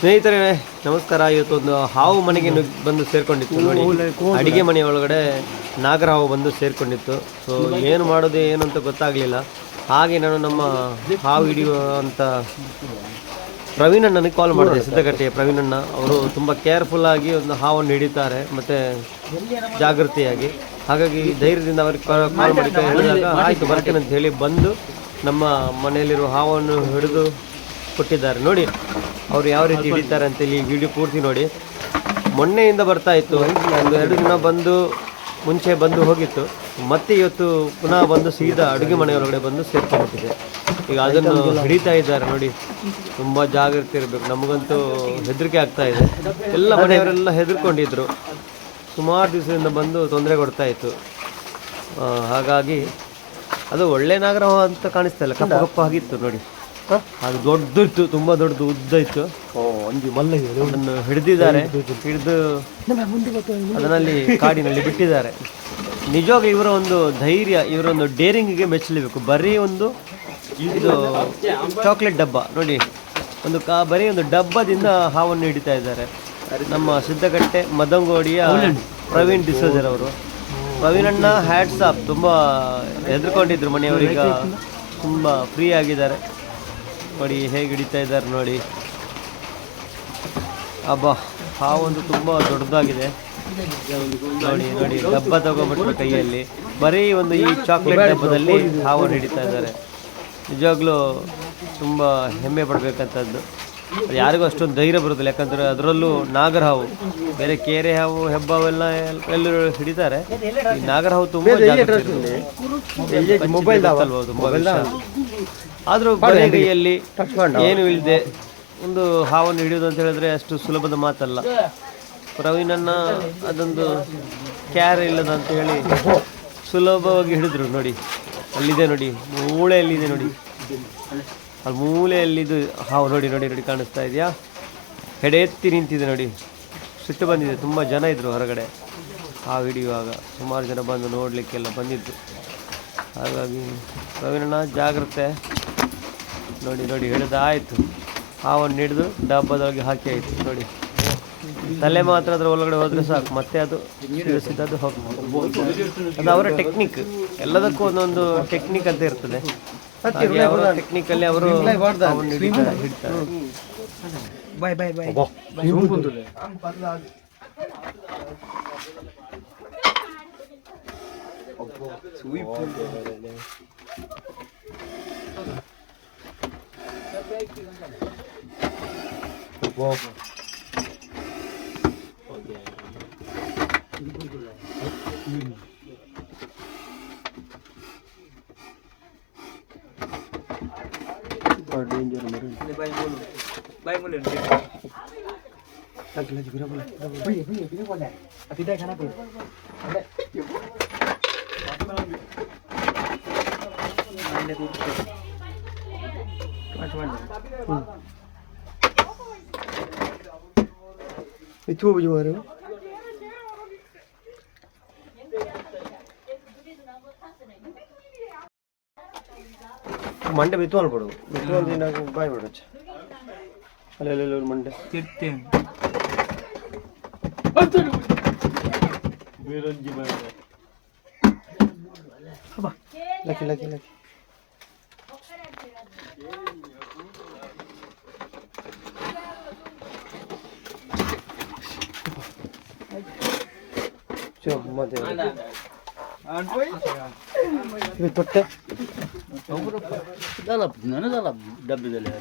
ಸ್ನೇಹಿತರೆ ನಮಸ್ಕಾರ. ಇವತ್ತು ಒಂದು ಹಾವು ಮನೆಗೆ ನುಗ್- ಬಂದು ಸೇರ್ಕೊಂಡಿತ್ತು ನೋಡಿ. ಅಡಿಗೆ ಮನೆ ಒಳಗಡೆ ನಾಗರ ಹಾವು ಬಂದು ಸೇರ್ಕೊಂಡಿತ್ತು. ಸೊ ಏನು ಮಾಡೋದು ಏನು ಅಂತ ಗೊತ್ತಾಗಲಿಲ್ಲ. ಹಾಗೆ ನಾನು ನಮ್ಮ ಹಾವು ಹಿಡಿಯುವಂಥ ಅಂತ ಪ್ರವೀಣ್ ಅಣ್ಣನಿಗೆ ಕಾಲ್ ಮಾಡಿದೆ ಸಿದ್ದಗಟ್ಟೆಯ ಪ್ರವೀಣ್ ಅಣ್ಣ ಅವರು ತುಂಬ ಕೇರ್ಫುಲ್ ಆಗಿ ಒಂದು ಹಾವನ್ನು ಹಿಡಿತಾರೆ ಮತ್ತು ಜಾಗೃತಿಯಾಗಿ. ಹಾಗಾಗಿ ಧೈರ್ಯದಿಂದ ಅವ್ರಿಗೆ ಕಾಲ್ ಮಾಡಿ ಹೇಳಿದಾಗ ಆಯಿತು ಬರ್ತೇನೆ ಅಂತ ಹೇಳಿ ಬಂದು ನಮ್ಮ ಮನೆಯಲ್ಲಿರುವ ಹಾವನ್ನು ಹಿಡಿದು ಕೊಟ್ಟಿದ್ದಾರೆ. ನೋಡಿ ಅವರು ಯಾವ ರೀತಿ ಹಿಡಿತಾರೆ ಅಂತೇಳಿ ಈ ವಿಡಿಯೋ ಪೂರ್ತಿ ನೋಡಿ. ಮೊನ್ನೆಯಿಂದ ಬರ್ತಾ ಇತ್ತು. ಒಂದು ಎರಡು ದಿನ ಬಂದು ಮುಂಚೆ ಬಂದು ಹೋಗಿತ್ತು. ಮತ್ತೆ ಇವತ್ತು ಪುನಃ ಬಂದು ಸೀದಾ ಅಡುಗೆ ಮನೆಯೊಳಗಡೆ ಬಂದು ಸೇರ್ಕೊಂಡ್ಬಿಟ್ಟಿದೆ. ಈಗ ಅದನ್ನು ಹಿಡಿತಾ ಇದ್ದಾರೆ ನೋಡಿ. ತುಂಬ ಜಾಗ್ರತೆ ಇರಬೇಕು. ನಮಗಂತೂ ಹೆದರಿಕೆ ಆಗ್ತಾ ಇದೆ. ಎಲ್ಲ ಮನೆಯವರೆಲ್ಲ ಹೆದರ್ಕೊಂಡಿದ್ರು. ಸುಮಾರು ದಿವಸದಿಂದ ಬಂದು ತೊಂದರೆ ಕೊಡ್ತಾ ಇತ್ತು. ಹಾಗಾಗಿ ಅದು ಒಳ್ಳೆ ನಾಗರ ಅಂತ ಕಾಣಿಸ್ತಾ ಇಲ್ಲ. ಕಪ್ಪ ಕಪ್ಪು ಆಗಿತ್ತು ನೋಡಿ. ಅದು ದೊಡ್ಡದಿತ್ತು ತುಂಬಾ ದೊಡ್ಡದು ಉದ್ದ ಇತ್ತು. ಅದನ್ನು ಹಿಡಿದಿದ್ದಾರೆ. ಹಿಡಿದು ಅದರಲ್ಲಿ ಕಾಡಿನಲ್ಲಿ ಬಿಟ್ಟಿದ್ದಾರೆ. ನಿಜವಾಗ ಇವರ ಒಂದು ಧೈರ್ಯ ಇವರ ಒಂದು ಡೇರಿಂಗಿಗೆ ಮೆಚ್ಚಲೇಬೇಕು. ಬರೀ ಒಂದು ಇದು ಚಾಕ್ಲೇಟ್ ಡಬ್ಬ ನೋಡಿ. ಒಂದು ಕಾ ಬರೀ ಒಂದು ಡಬ್ಬದಿಂದ ಹಾವನ್ನು ಹಿಡಿತಾ ಇದ್ದಾರೆ. ನಮ್ಮ ಸಿದ್ದಗಟ್ಟೆ ಮದಂಗೋಡಿಯ ಪ್ರವೀಣ್ ಡಿಸೋಜರ್ ಅವರು. ಪ್ರವೀಣ್ ಅಣ್ಣ ಹ್ಯಾಟ್ಸ್ ಆಫ್ ತುಂಬ ಹೆದರ್ಕೊಂಡಿದ್ರು ಮನೆಯವರೀಗ. ತುಂಬ ಫ್ರೀ ಆಗಿದ್ದಾರೆ. ನೋಡಿ ಹೇಗೆ ಹಿಡಿತಾ ಇದ್ದಾರೆ ನೋಡಿ. ಅಬ್ಬಾ ಹಾವೊಂದು ತುಂಬ ದೊಡ್ಡದಾಗಿದೆ. ನೋಡಿ ನೋಡಿ ಡಬ್ಬ ತಗೊಂಡ್ಬಿಟ್ರು ಕೈಯಲ್ಲಿ. ಬರೀ ಒಂದು ಈ ಚಾಕ್ಲೇಟ್ ಡಬ್ಬದಲ್ಲಿ ಹಾವನ್ನು ಹಿಡಿತಾ ಇದ್ದಾರೆ. ನಿಜವಾಗ್ಲೂ ತುಂಬ ಹೆಮ್ಮೆ ಪಡಬೇಕಂತದ್ದು. ಯಾರಿಗೂ ಅಷ್ಟೊಂದು ಧೈರ್ಯ ಬರೋದಿಲ್ಲ ಯಾಕಂದರೆ ಅದರಲ್ಲೂ ನಾಗರ ಹಾವು ಬೇರೆ ಕೇರೆ ಹಾವು ಹೆಬ್ಬಾವೆಲ್ಲ ಎಲ್ಲರೂ ಹಿಡಿತಾರೆ. ಈ ನಾಗರ ಹಾವು ತುಂಬ ಮೊಬೈಲ್ ಆದರೂ ಬರೀ ಕೈಯಲ್ಲಿ ಏನು ಇಲ್ಲದೆ ಒಂದು ಹಾವನ್ನು ಹಿಡಿಯೋದು ಅಂತ ಹೇಳಿದ್ರೆ ಅಷ್ಟು ಸುಲಭದ ಮಾತಲ್ಲ. ಪ್ರವೀಣನ್ನ ಅದೊಂದು ಕ್ಯಾರ್ ಇಲ್ಲದ ಅಂತ ಹೇಳಿ ಸುಲಭವಾಗಿ ಹಿಡಿದ್ರು ನೋಡಿ. ಅಲ್ಲಿದೆ ನೋಡಿ, ಮೂಳೆಯಲ್ಲಿದೆ ನೋಡಿ. ಅಲ್ಲಿ ಮೂಲೆಯಲ್ಲಿದು ಹಾವು ನೋಡಿ ನೋಡಿ ನೋಡಿ ಕಾಣಿಸ್ತಾ ಇದೆಯಾ? ಹೆಡೆ ಎತ್ತಿ ನಿಂತಿದೆ ನೋಡಿ. ಸುತ್ತು ಬಂದಿದೆ, ತುಂಬ ಜನ ಇದ್ದರು ಹೊರಗಡೆ. ಹಾವು ಹಿಡಿಯುವಾಗ ಸುಮಾರು ಜನ ಬಂದು ನೋಡಲಿಕ್ಕೆಲ್ಲ ಬಂದಿದ್ದು ಹಾಗಾಗಿ ರವೀನಣ್ಣ ಜಾಗ್ರತೆ. ನೋಡಿ ನೋಡಿ ಹಿಡಿದಾಯಿತು ಹಾವನ್ನು ಹಿಡಿದು ಡಬ್ಬದೊಳಗೆ ಹಾಕಿ ಆಯಿತು, ನೋಡಿ. ತಲೆ ಮಾತ್ರ ಅದ್ರ ಒಳಗಡೆ ಹೋದ್ರೆ ಸಾಕು. ಮತ್ತೆ ಅದು ಅದು ಹೋಗ್ತದೆ ಅದು ಅವರ ಟೆಕ್ನಿಕ್ ಎಲ್ಲದಕ್ಕೂ ಒಂದೊಂದು ಟೆಕ್ನಿಕ್ ಅಂತ ಇರ್ತದೆ. ಅವರ ಟೆಕ್ನಿಕ್ ಅಲ್ಲಿ ಅವರು ಬಾಯ್ ಬಾಯ್ ಹಿಡಿತಾರೆ ಬಾಯ್. ಬಾಯ್ Lagi berapa kan apa? Mana? Itu apa? మంట విత్తనాలు పడవు విత్తనాలు తిన్నాక భయపడవచ్చు అల్లెల్లు మంట లకి లకి లకి చూడ మధ్య తొట్టే ಇದು ತೊಟ್ಟೆ dalam mana dalam double dalam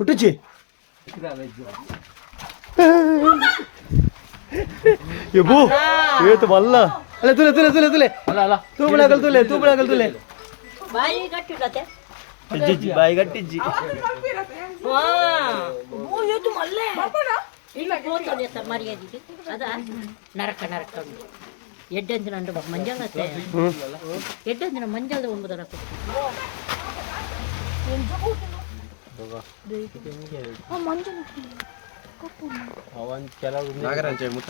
ಹುಟ್ಟುಚಿ ಯಬ್ಬು ಇವತ್ತು ಮಲ್ಲ ಅಲ್ಲ ತುಲೆ ತುಲೆ ತುಲೆ ತುಲೆ alah alah ತೂಬಳಾಗಲ್ ತುಲೆ ತೂಬಳಾಗಲ್ ತುಲೆ ಬಾಯಿ ಗಟ್ಟಿಡತ್ತೆ ಅಜ್ಜಿಜ್ಜಿ ಬಾಯಿ ಗಟ್ಟಿಜ್ಜಿ ವಾ ಓ ಇವತ್ತು ಮಲ್ಲೆ ಇಲ್ಲ ಹೋಗ್ತಾನೆ ಅಂತ ಮರ್ಯಾದಿಗೆ ಅದ ನರಕ ನರಕ ಉಂಟು ಎಡ್ಡೆಂದಿನ ಅಂಡು ಮಂಜಾಗತ್ತೆ ಎಡ್ಡೆಂದಿನ ಮಂಜಾದ ಒಂಬುದರ ಅವನ್ ಕೆಲವು ನಾಗರಾಜ ಮುಟ್ಟ